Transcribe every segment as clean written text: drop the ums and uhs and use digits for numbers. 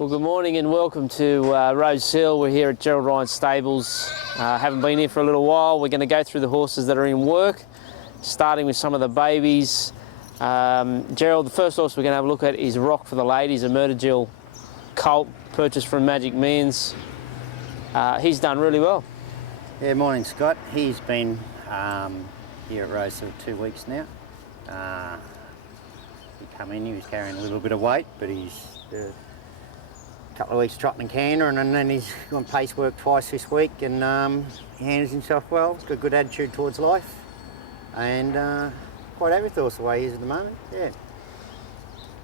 Well, good morning and welcome to Rosehill. We're here at Rosehill Stables. Haven't been here for a little while. We're going to go through the horses that are in work, starting with some of the babies. Gerald, the first horse we're going to have a look at is Rock for the Ladies, a Murdergill colt purchased from Magic Man's. He's done really well. Yeah, morning Scott. He's been here at Rosehill 2 weeks now. He come in, he was carrying a little bit of weight, but he's a couple of weeks trotting and cantering, and then he's gone pace work twice this week, and he handles himself well. He's got a good attitude towards life, and quite happy with the horse the way he is at the moment. Yeah.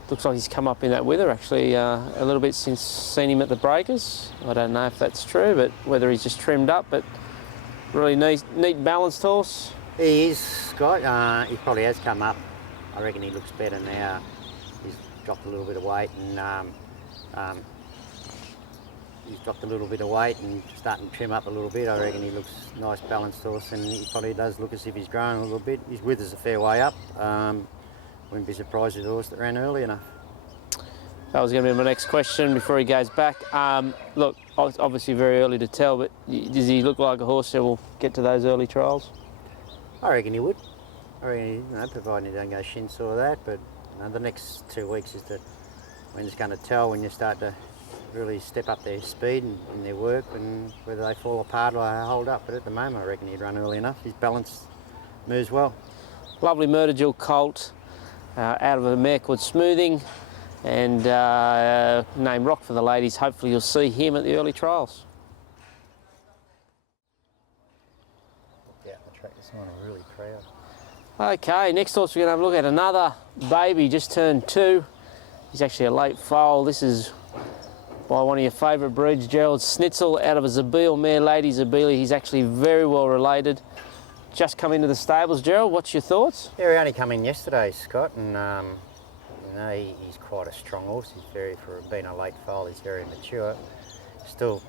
Looks like he's come up in that weather actually a little bit since seen him at the Breakers. I don't know if that's true, but whether he's just trimmed up, but really neat balanced horse. He is, Scott. He probably has come up. I reckon he looks better now. He's dropped a little bit of weight, and he's dropped a little bit of weight and starting to trim up a little bit. I reckon he looks nice, balanced horse, and he probably does look as if he's growing a little bit. His width is a fair way up. Wouldn't be surprised with a horse that ran early enough. That was going to be my next question before he goes back. Look, obviously very early to tell, but does he look like a horse that will get to those early trials? I reckon he would. I reckon, providing he don't go shin sore or that, but the next 2 weeks is when it's going to tell, when you start to really step up their speed in their work, and whether they fall apart or they hold up. But at the moment, I reckon he'd run early enough. His balance moves well. Lovely Murdergill colt out of a mare called Smoothing, and named Rock for the Ladies. Hopefully you'll see him at the early trials. Looked out the track this morning, really proud. Okay, next horse we're going to have a look at another baby, just turned 2. He's actually a late foal. This is by one of your favourite breeds, Gerald Snitzel, out of a Zabeel mare, Lady Zabeel. He's actually very well related. Just come into the stables. Gerald, what's your thoughts? Yeah, he only come in yesterday, Scott, and he's quite a strong horse. He's for being a late foal, he's very mature. Still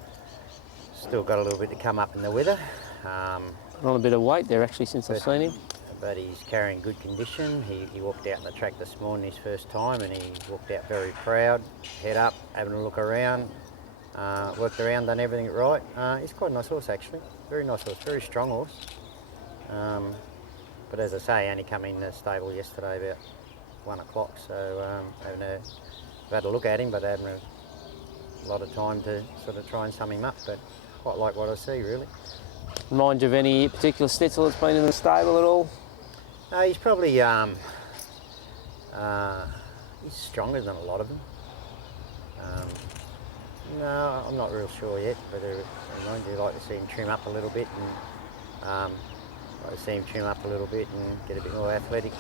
got a little bit to come up in the weather. On a bit of weight there actually since I've seen him. But he's carrying good condition. He walked out on the track this morning his first time, and he walked out very proud, head up, having a look around, worked around, done everything right. He's quite a nice horse actually, very nice horse, very strong horse. But as I say, he only come in the stable yesterday about 1 o'clock, so I've had a look at him, but I haven't a lot of time to sort of try and sum him up, but quite like what I see really. Remind you of any particular Snitzel that's been in the stable at all? He's probably he's stronger than a lot of them. No, I'm not real sure yet, but I do like to see him trim up a little bit, and like to see him trim up a little bit and get a bit more athletic.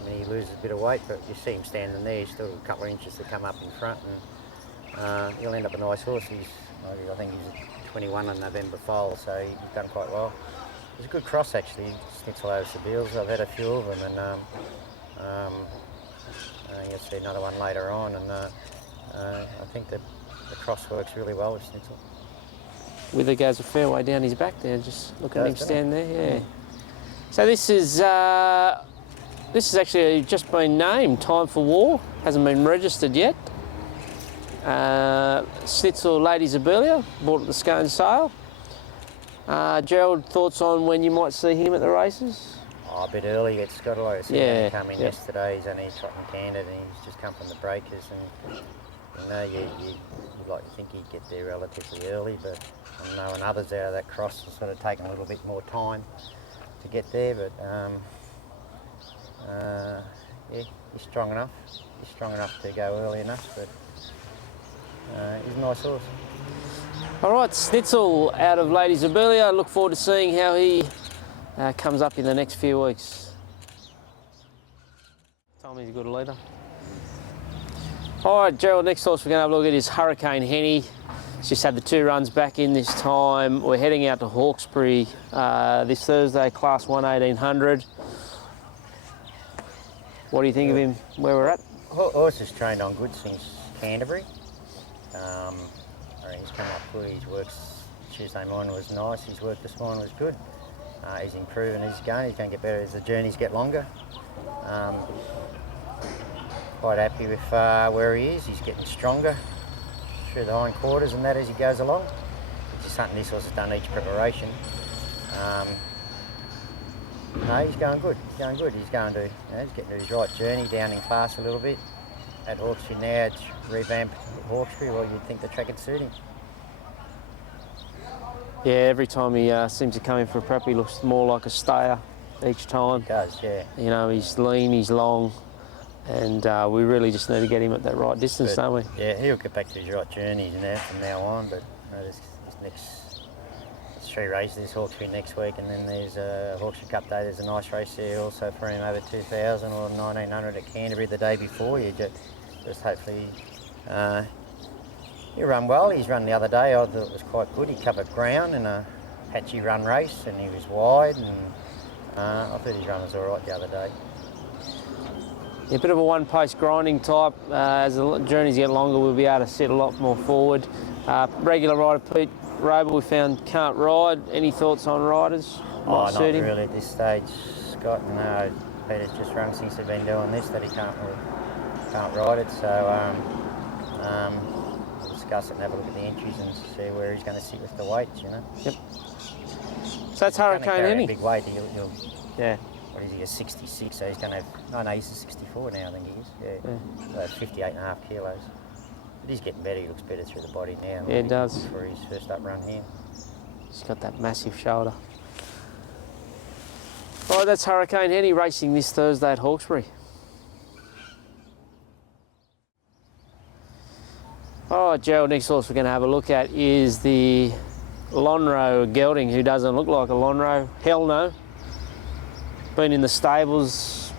I mean, he loses a bit of weight, but you see him standing there, he's still got a couple of inches to come up in front, and he'll end up a nice horse. I think he's a 21 on November foal, so he's done quite well. It's a good cross actually, Snitzel over Sabeels. I've had a few of them, and you'll see another one later on, and I think that the cross works really well with Snitzel. Wither goes a fair way down his back there, just looking at him stand there, yeah. So this is actually just been named, Time for War, hasn't been registered yet. Snitzel Lady Zabelia, bought at the Scone sale. Gerald, thoughts on when you might see him at the races? Oh, a bit early, it's got like I said, yeah, he came in yesterday, he's only trotting cantered, and he's just come from the Breakers, and you'd like to think he'd get there relatively early, but I know and others out of that cross have sort of taken a little bit more time to get there, but yeah, he's strong enough. He's strong enough to go early enough, but he's a nice horse. All right, Snitzel out of Lady Zabelia. I look forward to seeing how he comes up in the next few weeks. Tell me he's a good leader. All right, Gerald, next horse we're going to have a look at is Hurricane Henny. He's just had the 2 runs back in this time. We're heading out to Hawkesbury this Thursday, Class 1 1800. What do you think of him, where we're at? Horse has trained on good since Canterbury. He's come up good. His work Tuesday morning was nice. His work this morning was good. He's improving as he's going. He's going to get better as the journeys get longer. Quite happy with where he is. He's getting stronger. through the hind quarters and that as he goes along, which is something this horse has done each preparation. No, he's going good. He's going good. He's going to, he's getting to his right journey, downing fast a little bit. At Hawkesbury now, it's revamped Hawkesbury. Well, you'd think the track would suit him. Yeah, every time he seems to come in for a prep, he looks more like a stayer each time. He does, yeah. You know, he's lean, he's long, and we really just need to get him at that right distance, don't we? Yeah, he'll get back to his right journey now from now on, but this next 3 races, there's Hawkesbury next week, and then there's Hawkesbury Cup Day. There's a nice race there also for him over 2,000 or 1,900 at Canterbury the day before. You just hopefully he'll run well. He's run the other day. I thought it was quite good. He covered ground in a patchy run race, and he was wide, and I thought his run was all right the other day. Yeah, a bit of a one-pace grinding type. As the journeys get longer, we'll be able to sit a lot more forward. Regular rider Pete Rober, we found can't ride. Any thoughts on riders? Not really at this stage, Scott. No, Peter's just run since they've been doing this that he can't ride it. So we'll discuss it and have a look at the entries and see where he's going to sit with the weights. Yep. So that's Hurricane Henny. Big weight. Yeah. What is he, a 66? So he's going to have, no, he's a 64 now, I think he is. Yeah. 58.5 kilos. But he's getting better. He looks better through the body now. Yeah, it does. For his first up run here. He's got that massive shoulder. All right, that's Hurricane Henny racing this Thursday at Hawkesbury. All right, Gerald, next horse we're going to have a look at is the Lonhro gelding, who doesn't look like a Lonhro. Hell no. Been in the stables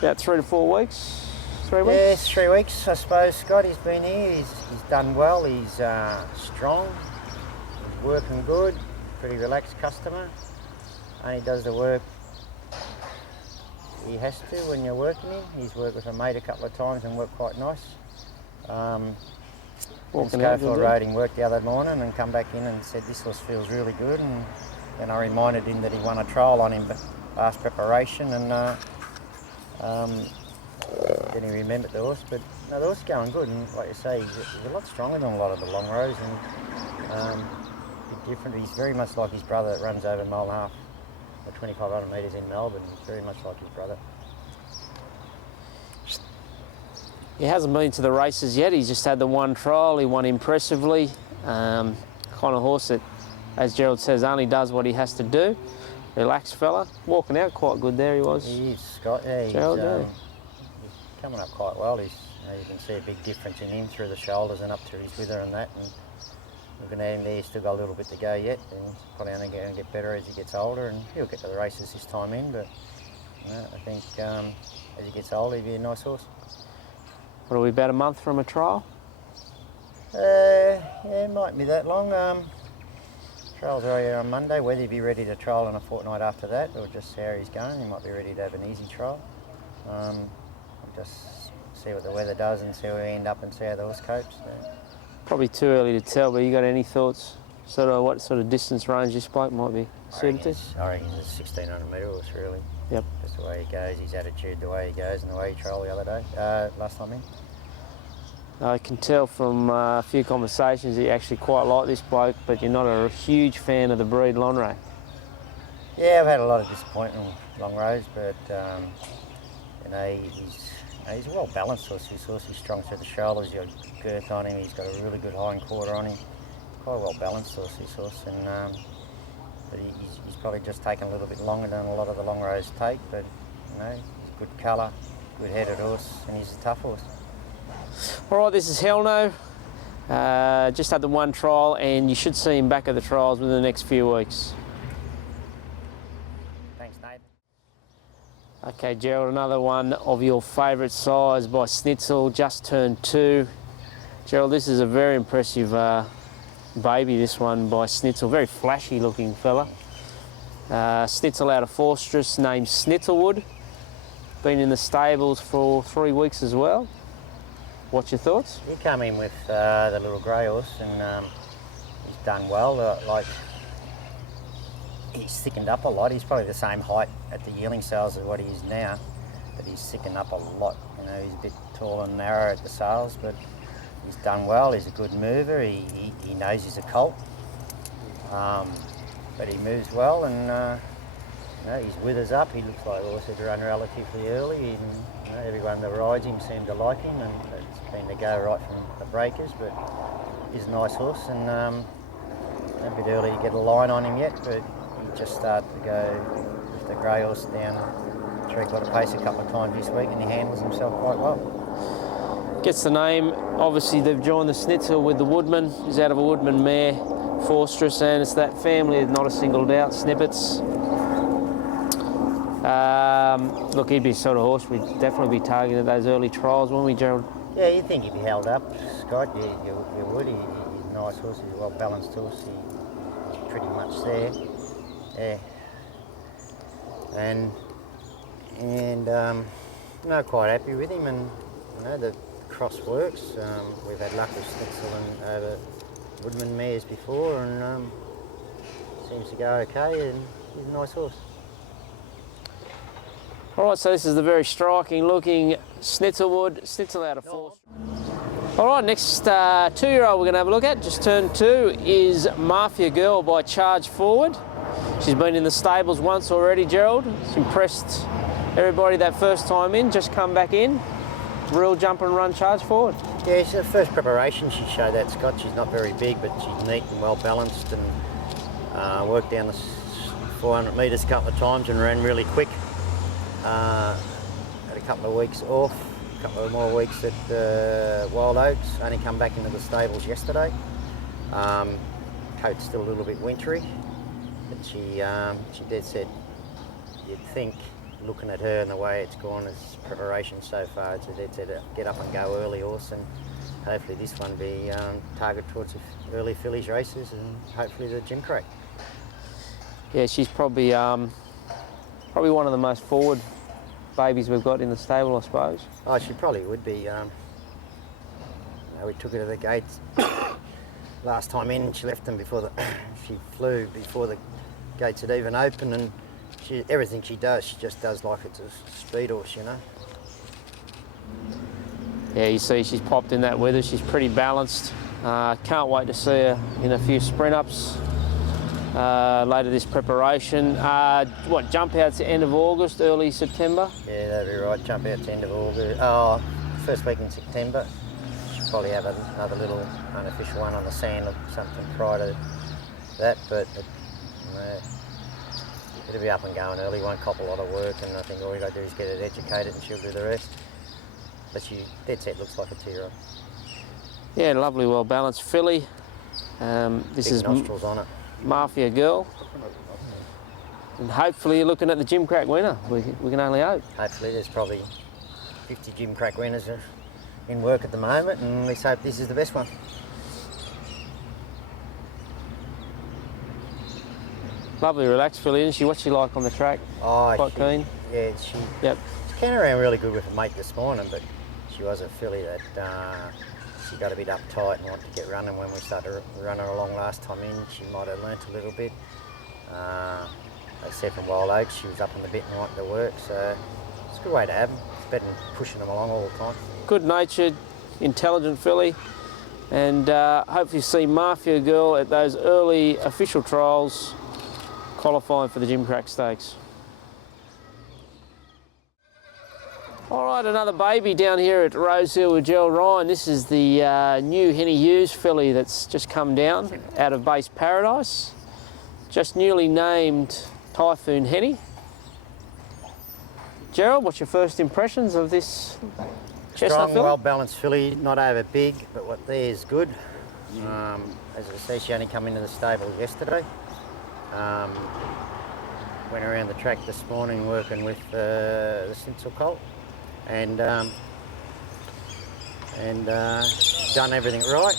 about 3 to 4 weeks. 3 weeks? Yeah, 3 weeks, I suppose, Scott. He's been here. He's done well. He's strong. He's working good. Pretty relaxed customer. Only does the work he has to when you're working him. He's worked with a mate a couple of times and worked quite nice. Schofield rode him work the other morning and come back in and said this horse feels really good, and then I reminded him that he won a trial on him last preparation, and then he remembered the horse. But no, the horse is going good, and like you say, he's a lot stronger than a lot of the long rows, and a bit different. He's very much like his brother that runs over a mile and a half or 2,500 metres in Melbourne. He's very much like his brother. He hasn't been to the races yet. He's just had the one trial. He won impressively. Kind of horse that, as Gerald says, only does what he has to do. Relaxed fella. Walking out quite good there, he was. He is, Scott. Yeah, Gerald, he's coming up quite well. You can see a big difference in him through the shoulders and up to his wither and that. And looking at him there, he's still got a little bit to go yet. And he's probably only going to get better as he gets older, and he'll get to the races this time in. But I think as he gets older, he'll be a nice horse. What are we, about a month from a trial? Yeah, it mightn't be that long. Trials are here on Monday. Whether he'll be ready to trial in a fortnight after that, or just how he's going, he might be ready to have an easy trial. We'll just see what the weather does and see where we end up and see how the horse copes. Probably too early to tell, but you got any thoughts? Sort of what sort of distance range this bloke might be suited to? I reckon he's a 1,600 metre horse, really. Yep. Just the way he goes, his attitude, the way he goes, and the way he trialled the other day, last time in. I can tell from a few conversations that you actually quite like this bloke, but you're not a huge fan of the breed Lonhro. Yeah, I've had a lot of disappointment with long rows, but he's a well balanced horse. This horse, he's strong through the shoulders. He's got girth on him. He's got a really good hind quarter on him. Quite a well balanced horse, this horse, and but he's probably just taken a little bit longer than a lot of the long rows take. But he's good colour, good headed horse, and he's a tough horse. All right, this is Hell No. Just had the one trial, and you should see him back at the trials within the next few weeks. Thanks, Nathan. Okay, Gerald, another one of your favourite size by Snitzel, just turned 2. Gerald, this is a very impressive baby, this one by Snitzel. Very flashy looking fella. Snitzel out of Forstress, named Snitzlewood. Been in the stables for 3 weeks as well. What's your thoughts? He come in with the little grey horse, and he's done well. He's thickened up a lot. He's probably the same height at the yearling sales as what he is now, but he's thickened up a lot. He's a bit tall and narrow at the sales, but he's done well. He's a good mover. He knows he's a colt, but he moves well, and he's with us up. He looks like a horse who's run relatively early, and everyone that rides him seemed to like him, and it's been to go right from the breakers. But he's a nice horse, and a bit early to get a line on him yet, but he just started to go with the grey horse down three-quarter pace a couple of times this week, and he handles himself quite well. Gets the name. Obviously, they've joined the Schnitzel with the Woodman. He's out of a Woodman mare, Forstress, and it's that family, not a single doubt, Snippets. Look, he'd be a sort of horse we'd definitely be targeting at those early trials, wouldn't we, Gerald? Yeah, you'd think he'd be held up, Scott. You would. He's a nice horse. He's a well-balanced horse. He's pretty much there. Yeah. And no, quite happy with him, and the cross works. We've had luck with Schnitzel and over Woodman mares before, and seems to go okay, and he's a nice horse. All right, so this is the very striking looking Schnitzelwood, Schnitzel out of four. All right, next 2-year-old we're going to have a look at, just turned 2, is Mafia Girl by Charge Forward. She's been in the stables once already, Gerald. She's impressed everybody that first time in, just come back in. Real jump and run Charge Forward. Yeah, it's her first preparation. She showed that, Scott. She's not very big, but she's neat and well balanced, and worked down the 400 metres a couple of times and ran really quick. Had a couple of weeks off, a couple of more weeks at Wild Oats. Only come back into the stables yesterday. Coat's still a little bit wintry, but she did said you'd think, looking at her and the way it's gone as preparation so far, it's a dead set get up and go early horse, and hopefully this one be target towards the early fillies races and hopefully the gym crack. Yeah, she's probably one of the most forward babies we've got in the stable, I suppose. Oh, she probably would be. We took her to the gates last time in, and she left them before she flew before the gates had even opened, and everything she does, she just does like it's a speed horse, Yeah, you see she's popped in that with her. She's pretty balanced. Can't wait to see her in a few sprint ups later this preparation. Jump out's the end of August, early September? Yeah, that'd be right. Jump out's end of August. Oh, first week in September. She'll probably have another little unofficial one on the sand or something prior to that, but it'll be up and going early. Won't cop a lot of work, and I think all you got to do is get it educated and she'll do the rest. But she dead set looks like a 2-year-old. Yeah, lovely, well balanced filly. This Big is nostrils on it. Mafia Girl. And hopefully you're looking at the gym crack winner. We can only hope. Hopefully there's probably 50 gym crack winners in work at the moment, and let's hope this is the best one. Lovely relaxed filly, isn't she? What's she like on the track? Oh, quite keen? Yeah, Yep. She came around really good with her mate this morning, but she was a filly that she got a bit uptight and wanted to get running when we started running along last time in. She might have learnt a little bit. They said from Wild Oats she was up on the bit and wanted to work, so it's a good way to have them. It's better than pushing them along all the time. Good-natured, intelligent filly, and hopefully see Mafia Girl at those early official trials qualifying for the Gym Crack Stakes. All right, another baby down here at Rosehill with Gerald Ryan. This is the new Henny Hughes filly that's just come down out of Base Paradise. Just newly named Typhoon Henny. Gerald, what's your first impressions of this chestnut Strong, filly? well-balanced filly, not over big, but what there is good. As I say, she only come into the stable yesterday. Went around the track this morning working with the Schnitzel colt, and done everything right.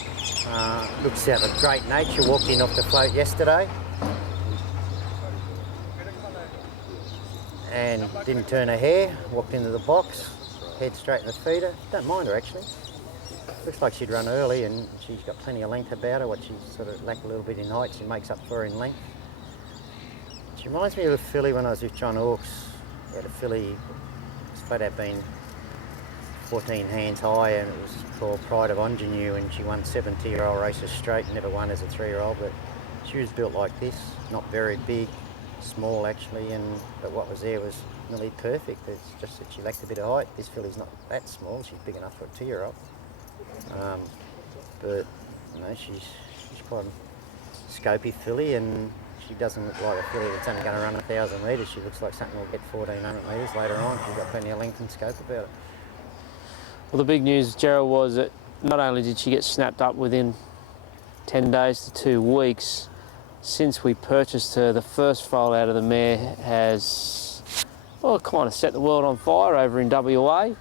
Looks to have a great nature. Walked in off the float yesterday and didn't turn her hair. Walked into the box, head straight in the feeder. Don't mind her actually. Looks like she'd run early, and she's got plenty of length about her. What she sort of lacked a little bit in height, she makes up for in length. She reminds me of a filly when I was with John Hawkes. We had a filly, it's flat out been 14 hands high, and it was called Pride of Ingenue, and she won 7 2-year-old races straight, never won as a 3-year-old, but she was built like this, not very big, small actually, but what was there was nearly perfect. It's just that she lacked a bit of height. This filly's not that small, she's big enough for a 2-year-old. But you know, she's quite a scopy filly, and she doesn't look like a filly that's only going to run 1,000 metres. She looks like something will get 1,400 metres later on. She's got plenty of length and scope about it. Well, the big news, Gerald, was that not only did she get snapped up within 10 days to 2 weeks, since we purchased her, the first foal out of the mare has, well, kind of set the world on fire over in WA,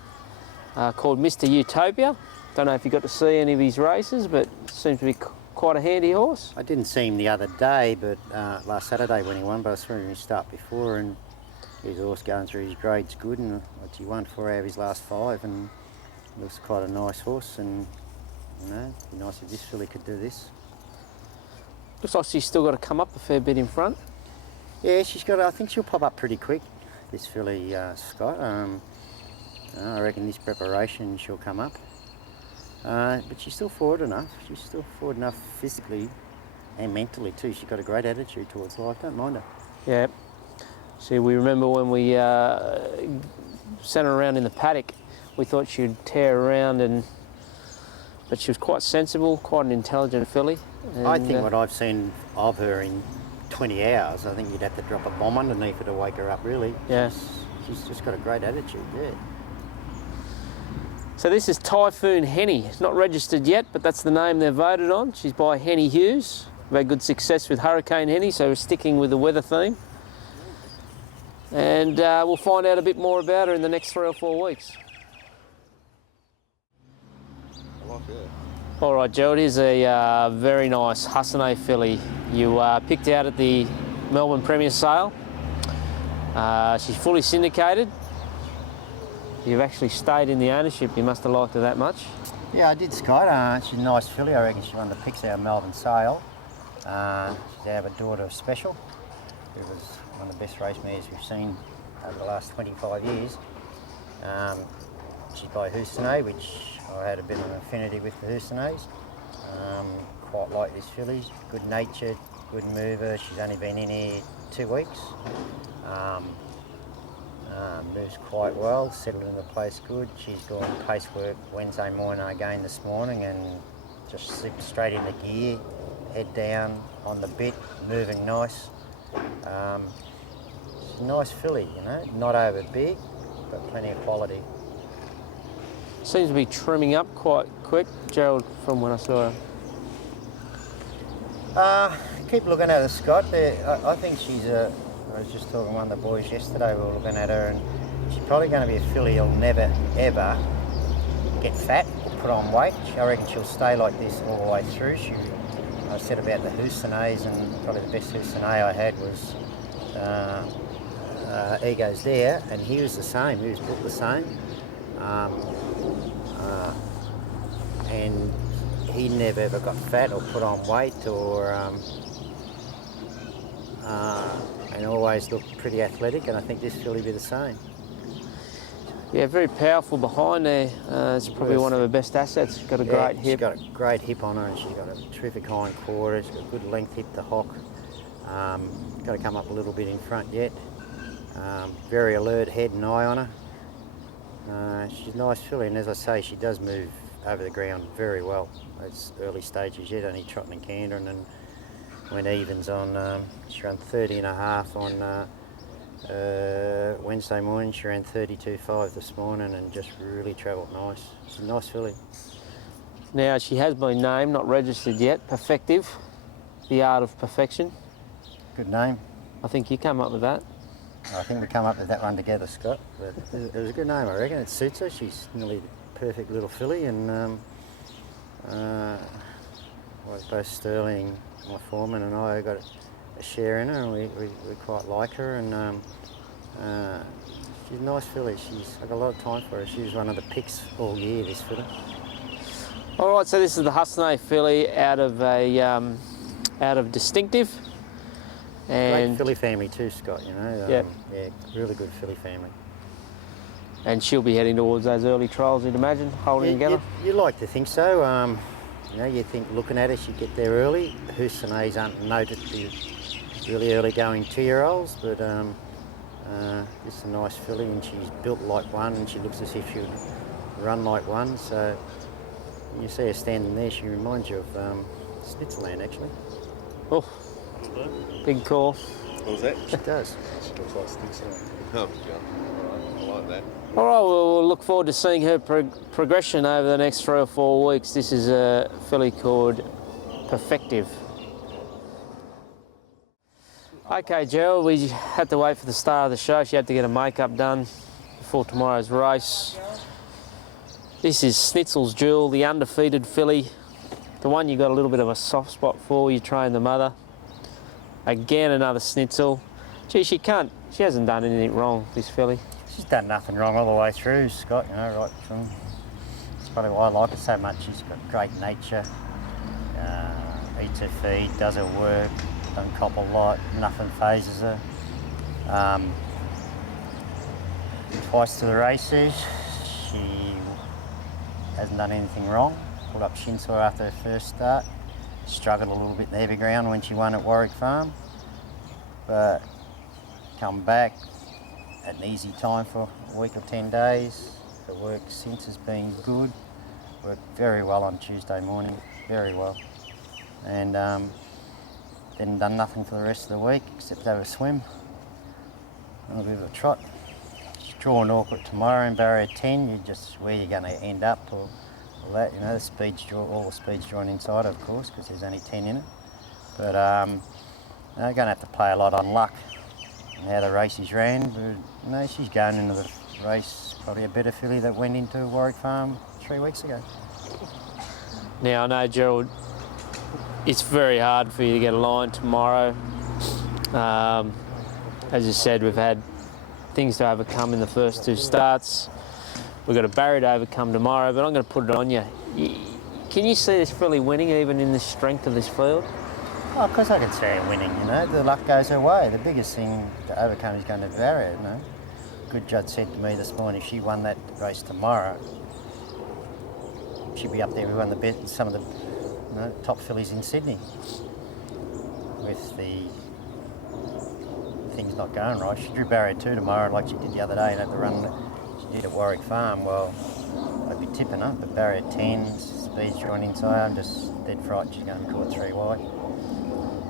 called Mr. Utopia. Don't know if you got to see any of his races, but seems to be quite a handy horse. I didn't see him the other day, but last Saturday when he won, but I saw him start before, and his horse going through his grades good, and he won 4 out of his last 5, and looks quite a nice horse, and you know, it'd be nice if this filly could do this. Looks like she's still got to come up a fair bit in front. Yeah, she's got. I think she'll pop up pretty quick, this filly, Scott. I reckon this preparation she'll come up. But she's still forward enough. She's still forward enough physically and mentally too. She's got a great attitude towards life. Don't mind her. Yeah. See, we remember when we sent her around in the paddock, we thought she'd tear around, but she was quite sensible, quite an intelligent filly. And I think what I've seen of her in 20 hours, I think you'd have to drop a bomb underneath her to wake her up, really. Yeah. She's just got a great attitude, yeah. So this is Typhoon Henny. It's not registered yet, but that's the name they're voted on. She's by Henny Hughes. We've had good success with Hurricane Henny, so we're sticking with the weather theme. And we'll find out a bit more about her in the next 3 or 4 weeks. I like her. All right, Gerald, here's a very nice Hussein filly you picked out at the Melbourne Premier Sale. She's fully syndicated. You've actually stayed in the ownership. You must have liked her that much. Yeah, I did, Scott. She's a nice filly. I reckon she won the picks out of Melbourne Sale. She's our daughter of Special, who was one of the best race mares we've seen over the last 25 years. She's by Hussein, which I had a bit of an affinity with the Husseins. Quite like this filly. Good natured, good mover. She's only been in here 2 weeks. Moves quite well, settled in the place good. She's gone pace work Wednesday morning again this morning, and just slipped straight into gear, head down on the bit, moving nice. She's a nice filly, you know, not over big, but plenty of quality. Seems to be trimming up quite quick, Gerald, from when I saw her. Keep looking at her, Scott. I think she's a. I was just talking to one of the boys yesterday. We were looking at her, and she's probably going to be a filly who'll never ever get fat or put on weight. I reckon she'll stay like this all the way through. I said about the Hussein's, and probably the best Hussein I had was Ego's there, and he was the same. He was built the same. And he never ever got fat or put on weight, or and always looked pretty athletic, and I think this filly will be the same. Yeah, very powerful behind there. It's probably one of her best assets. She's got a great hip. She's got a great hip on her, and she's got a terrific hind quarter. She's got a good length hip to hock. Got to come up a little bit in front yet. Very alert head and eye on her. She's a nice filly, and as I say, she does move over the ground very well. It's early stages yet, only trotting and cantering, and went evens on, she ran 30.5 on Wednesday morning. She ran 32.5 this morning, and just really travelled nice. She's a nice filly. Now, she has been named, not registered yet, Perfective, the art of perfection. Good name. I think you come up with that. I think we come up with that one together, Scott. But it was a good name, I reckon. It suits her. She's nearly the perfect little filly, and both Sterling, my foreman, and I got a share in her, and we quite like her, and she's a nice filly. I got a lot of time for her. She was one of the picks all year, this filly. All right, so this is the Hussein filly out of Distinctive. And great filly family too, Scott, you know. Yeah, really good filly family. and she'll be heading towards those early trials, you'd imagine, holding together. You like to think so. You know, you think looking at her, she'd get there early. Hussein's aren't noted to be really early going 2-year-olds, but this is a nice filly, and she's built like one, and she looks as if she would run like one. So when you see her standing there, she reminds you of Switzerland, actually. Oh, big call. What was that? She does. She looks like Switzerland. Oh, yeah. I like that. All right, well, we'll look forward to seeing her progression over the next 3 or 4 weeks. This is a filly called Perfective. Okay, Gerald, we had to wait for the start of the show. She had to get her makeup done before tomorrow's race. This is Snitzel's Jewel, the undefeated filly. The one you got a little bit of a soft spot for. You trained the mother. Again, another Snitzel. Gee, she hasn't done anything wrong, this filly. She's done nothing wrong all the way through, Scott, you know, right from... That's probably why I like her so much. She's got great nature, eats her feed, does her work, doesn't cop a lot, nothing phases her. Twice to the races, she hasn't done anything wrong. Pulled up shin sore after her first start. Struggled a little bit in the heavy ground when she won at Warwick Farm, but come back at an easy time for a week or 10 days. The work since has been good. Worked very well on Tuesday morning, very well. And then done nothing for the rest of the week except have a swim and a bit of a trot. She's drawing awkward tomorrow in barrier 10. You're just where you're going to end up or all that. You know, all the speed's drawn inside, of course, because there's only 10 in it. But they're going to have to play a lot on luck and how the races ran. But you know, she's going into the race probably a better filly that went into Warwick Farm 3 weeks ago. Now, I know, Gerald, it's very hard for you to get a line tomorrow. As you said, we've had things to overcome in the first 2 starts. We've got a barrier to overcome tomorrow, but I'm going to put it on you. Can you see this filly winning even in the strength of this field? Oh, of course I can see her winning, you know. The luck goes her way. The biggest thing to overcome is going to barrier, you know. Good judge said to me this morning, if she won that race tomorrow, she'd be up there with some of the top fillies in Sydney. With the things not going right. She drew barrier 2 tomorrow like she did the other day and had the run she did at Warwick Farm. Well, I'd be tipping her, but barrier 10, speed's drawn inside. I'm just dead frightened she's going to be caught 3 wide.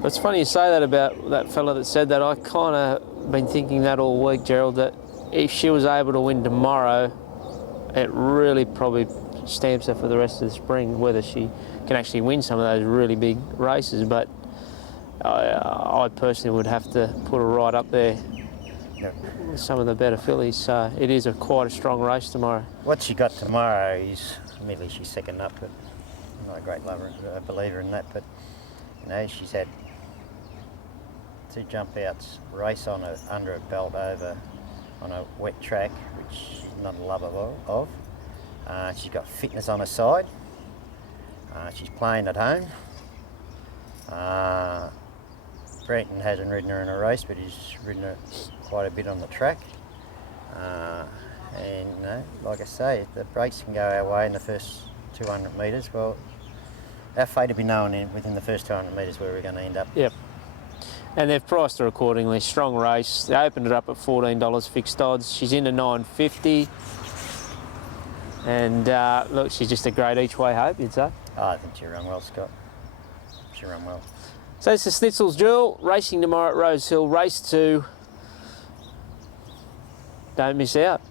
It's funny you say that about that fella that said that. I kind of been thinking that all week, Gerald, that if she was able to win tomorrow, it really probably stamps her for the rest of the spring, whether she can actually win some of those really big races. But I personally would have to put her right up there with some of the better fillies. So it is quite a strong race tomorrow. What she got tomorrow is, admittedly she's second up, but I'm not a great believer in that. But you know, she's had 2 jump outs, race on under a belt over on a wet track, which she's not a lover of. She's got fitness on her side. She's playing at home. Brenton hasn't ridden her in a race, but he's ridden her quite a bit on the track. And you know, like I say, if the race can go our way in the first 200 metres, well, our fate will be known within the first 200 metres where we're going to end up. Yep. And they've priced her accordingly. Strong race. They opened it up at $14 fixed odds. She's into $9.50. And look, she's just a great each way hope, you'd say. Oh, I think she run well, Scott. She run well. So this is Snitzel's Jewel, racing tomorrow at Rosehill. Race 2. Don't miss out.